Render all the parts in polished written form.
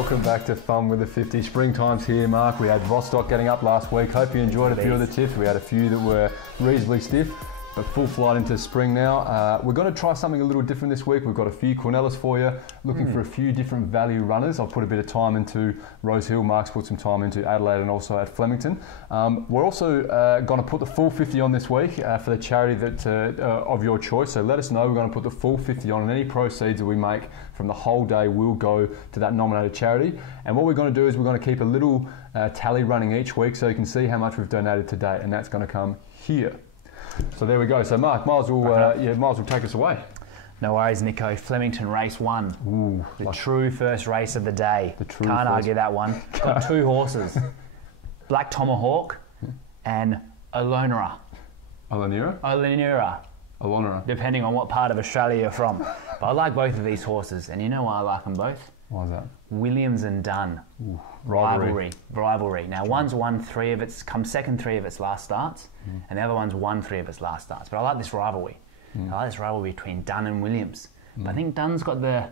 welcome back to Fun with the 50. Springtime's here, Mark. We had Rostock getting up last week. Hope you enjoyed a few of the tips. We had a few that were reasonably stiff, but full flight into spring now. We're going to try something a little different this week. We've got a few Cornellas for you, looking for a few different value runners. I've put a bit of time into Rosehill. Mark's put some time into Adelaide and also at Flemington. We're also going to put the full 50 on this week for the charity that of your choice. So let us know. We're going to put the full 50 on, and any proceeds that we make from the whole day will go to that nominated charity. And what we're going to do is we're going to keep a little tally running each week so you can see how much we've donated to date, and that's going to come here. So there we go. So Mark, might as well take us away. No worries, Nico. Flemington race 1. Ooh, the true first race of the day. Can't argue that one. Got 2 horses. Black Tomahawk and Olonera. Olonera, depending on what part of Australia you're from. But I like both of these horses, and you know why I like them both? Why is that? Williams and Dunn. Ooh, rivalry. Now one's won 3 of its, come second 3 of its last starts, and the other one's won 3 of its last starts. But I like this rivalry. I like this rivalry between Dunn and Williams. But I think Dunn's got the,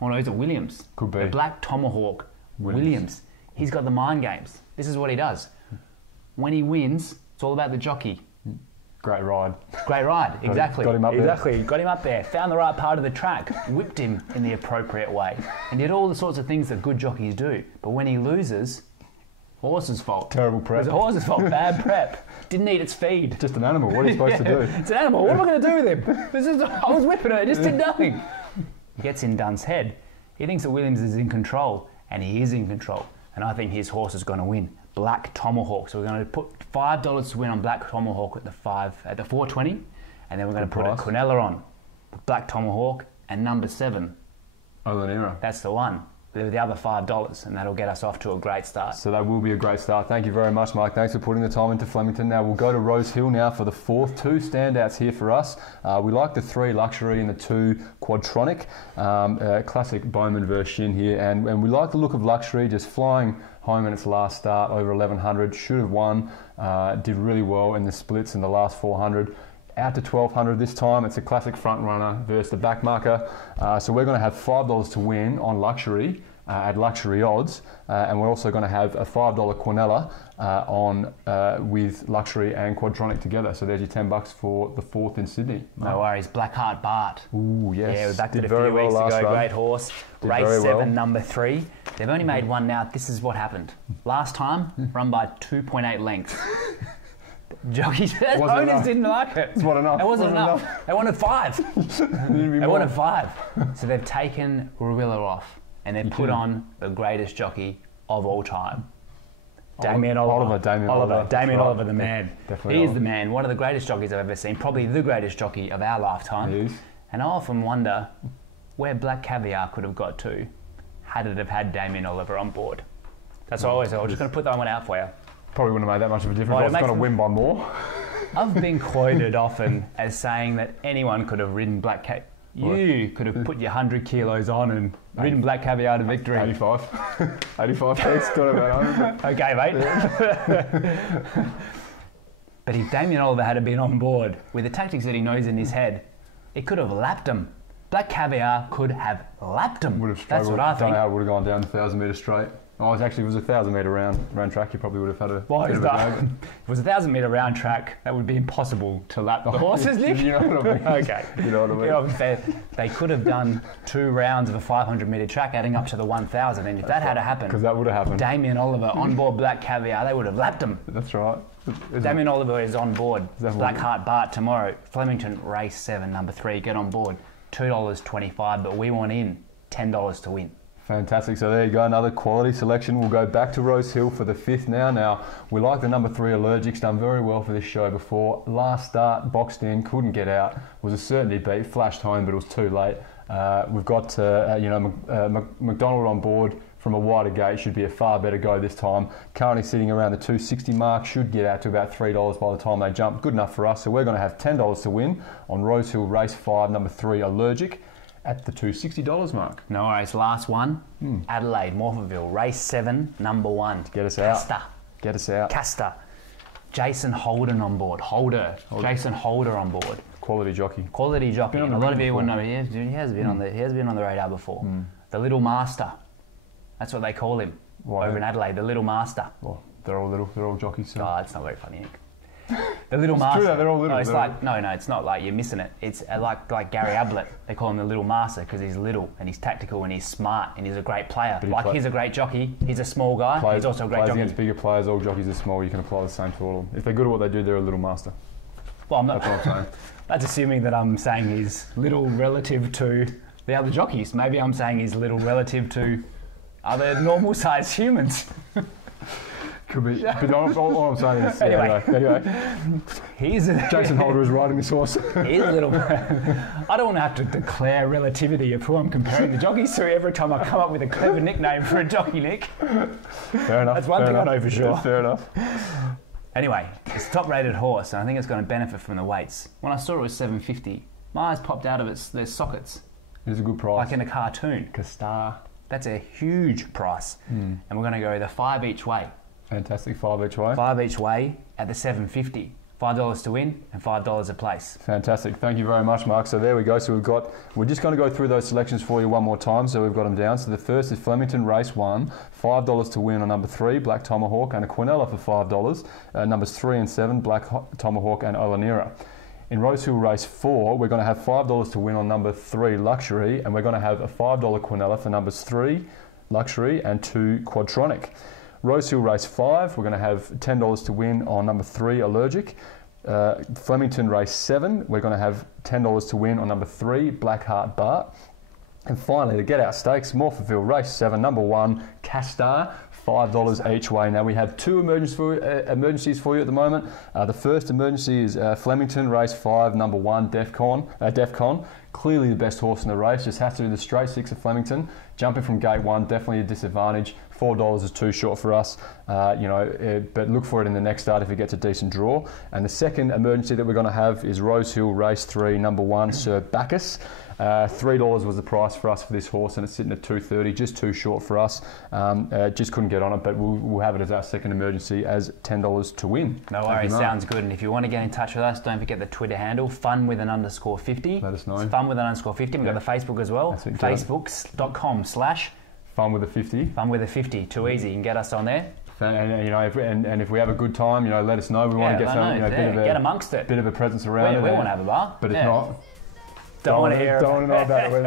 oh no, is it Williams? Could be. The Black Tomahawk, Williams. He's got the mind games. This is what he does. When he wins, it's all about the jockey. Great ride. Great ride, exactly. Got him up there. Exactly, got him up there, found the right part of the track, whipped him in the appropriate way, and did all the sorts of things that good jockeys do. But when he loses, horse's fault. Terrible prep. It was the horse's fault, bad prep. Didn't eat its feed. Just an animal, what are you supposed to do? It's an animal, what am I going to do with him? I was whipping it, it just did nothing. He gets in Dunn's head. He thinks that Williams is in control, and he is in control. And I think his horse is going to win. Black Tomahawk. So we're going to put $5 to win on Black Tomahawk at the 420, and then we're going to put a Quinella on Black Tomahawk and number 7. Olonera. That's the one. The other $5, and that'll get us off to a great start. So that will be a great start. Thank you very much, Mark. Thanks for putting the time into Flemington. Now we'll go to Rosehill now for the 4th. 2 standouts here for us. We like the 3 Luxury and the 2 Quadtronic. Classic Bowman version here, and we like the look of Luxury, just flying home in its last start over 1100. Should have won. Did really well in the splits in the last 400. Out to 1200 this time. It's a classic front runner versus the back marker. So we're going to have $5 to win on Luxury at Luxury odds, and we're also going to have a $5 Quinella with Luxury and Quadtronic together. So there's your $10 for the 4th in Sydney. No worries. Blackheart Bart. Ooh, yes. Yeah, we backed it a few weeks ago. Great horse. Race 7, number 3. They've only made one now. This is what happened. Last time, run by 2.8 lengths. Jockeys, owners didn't like it. It wasn't enough. It wasn't enough. They wanted 5. They wanted 5. So they've taken Ruilla off, and they've put on the greatest jockey of all time. Damien Oliver. Damien Oliver, the man. He is the man. One of the greatest jockeys I've ever seen. Probably the greatest jockey of our lifetime. He is. And I often wonder where Black Caviar could have got to had it have had Damien Oliver on board. That's what I always say. I'm just going to put that one out for you. Probably wouldn't have made that much of a difference. I was going to win by more. I've been quoted often as saying that anyone could have ridden Black Caviar. You could have put your 100 kilos on and ridden Black Caviar to victory. 85. 85 piece, got about 100. Okay, mate. But if Damien Oliver had been on board with the tactics that he knows in his head, it could have lapped him. Black Caviar could have lapped him. Would have That's what I think. Don't know how it would have gone down 1,000 metres straight. Oh, it was a 1,000 metre round track. You probably would have had a bit of a go. If it was a 1,000 metre round track, that would be impossible to lap the horses, Nick. You know what I mean? Okay. You know what I mean? They could have done 2 rounds of a 500 metre track adding up to the 1,000, and if that had happened, because that would have happened. Damien Oliver on board Black Caviar, they would have lapped him. That's right. Damien Oliver is on board. Blackheart Bart tomorrow. Flemington race 7, number 3. Get on board. $2.25, but we want in $10 to win. Fantastic. So there you go, another quality selection. We'll go back to Rosehill for the 5th now. Now, we like the number 3 Allergics, done very well for this show before. Last start, boxed in, couldn't get out. Was a certainty beat, flashed home, but it was too late. We've got McDonald on board from a wider gate, should be a far better go this time. Currently sitting around the 260 mark, should get out to about $3 by the time they jump. Good enough for us. So we're going to have $10 to win on Rosehill race 5, number 3 Allergic, at the $260 mark. No worries. Last one, Adelaide Morphettville race 7, number 1. Get us out. Get us out. Castor. Jason Holden on board. Jason Holder on board. Quality jockey. Quality jockey. And a lot of you wouldn't know he has been on the radar before. The Little Master. That's what they call him Why? over in Adelaide, the little master. Well, they're all little. They're all jockeys. So. Oh, it's not very funny, Nick. The little It's master. true, they're all little. No, it's like no, it's not like you're missing it. It's like Gary Ablett. They call him the little master because he's little and he's tactical and he's smart and he's a great player. He's a great jockey. He's a small guy. He's also a great jockey. Against bigger players, all jockeys are small. You can apply the same to all of them. If they're good at what they do, they're a little master. Well, I'm not. That's what I'm saying. That's assuming that I'm saying he's little relative to the other jockeys. Maybe I'm saying he's little relative to other normal-sized humans. Could be. But all I'm saying is... Anyway. Jason Holder is riding this horse. He's a little... I don't want to have to declare relativity of who I'm comparing the jockeys to every time I come up with a clever nickname for a jockey, Nick. Fair enough. That's one thing I know for sure. Yeah, fair enough. Anyway, it's a top-rated horse, and I think it's going to benefit from the weights. When I saw it was $7.50, my eyes popped out of their sockets. It's a good price. Like in a cartoon. Castar. That's a huge price. And we're going to go the 5 each way. Fantastic, 5 each way. 5 each way at the $7.50. $5 to win and $5 a place. Fantastic. Thank you very much, Mark. So there we go. So we're just going to go through those selections for you one more time. So we've got them down. So the first is Flemington Race 1, $5 to win on number 3, Black Tomahawk, and a Quinella for $5. Numbers 3 and 7, Black Tomahawk and Olanira. In Rosehill Race 4, we're going to have $5 to win on number 3, Luxury, and we're going to have a $5 Quinella for numbers 3, Luxury, and 2, Quadronic. Rosehill Race 5, we're going to have $10 to win on number 3, Allergic. Flemington Race 7, we're going to have $10 to win on number 3, Blackheart Bart. And finally, the Get Out Stakes, Morphettville Race 7, number 1, Castar, $5 each way. Now we have 2 emergencies for you at the moment. The first emergency is Flemington Race 5, number 1, Defcon. Clearly the best horse in the race, just has to do the straight 6 of Flemington. Jumping from gate 1, definitely a disadvantage. $4 is too short for us, but look for it in the next start if it gets a decent draw. And the second emergency that we're going to have is Rosehill Race 3, number 1, Sir Bacchus. $3 was the price for us for this horse, and it's sitting at $2.30, just too short for us. Just couldn't get on it, but we'll have it as our second emergency as $10 to win. No worries, sounds good. And if you want to get in touch with us, don't forget the Twitter handle, fun_50. Let us know. It's fun_50. We've got the Facebook as well, facebook.com/fun_50. Fun_50, too easy. You can get us on there. And if we have a good time, let us know. We want to get some, get amongst it. Bit of a presence around it. We want to have a bar, but if not. Don't want to hear Don't want to know about it.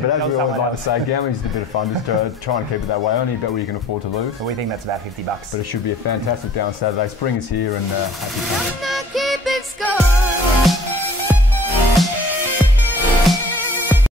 But as we always like to say, gambling is a bit of fun. Just try and keep it that way. Only bet where you can afford to lose. We think that's about $50. But it should be a fantastic day on Saturday. Spring is here, and happy time.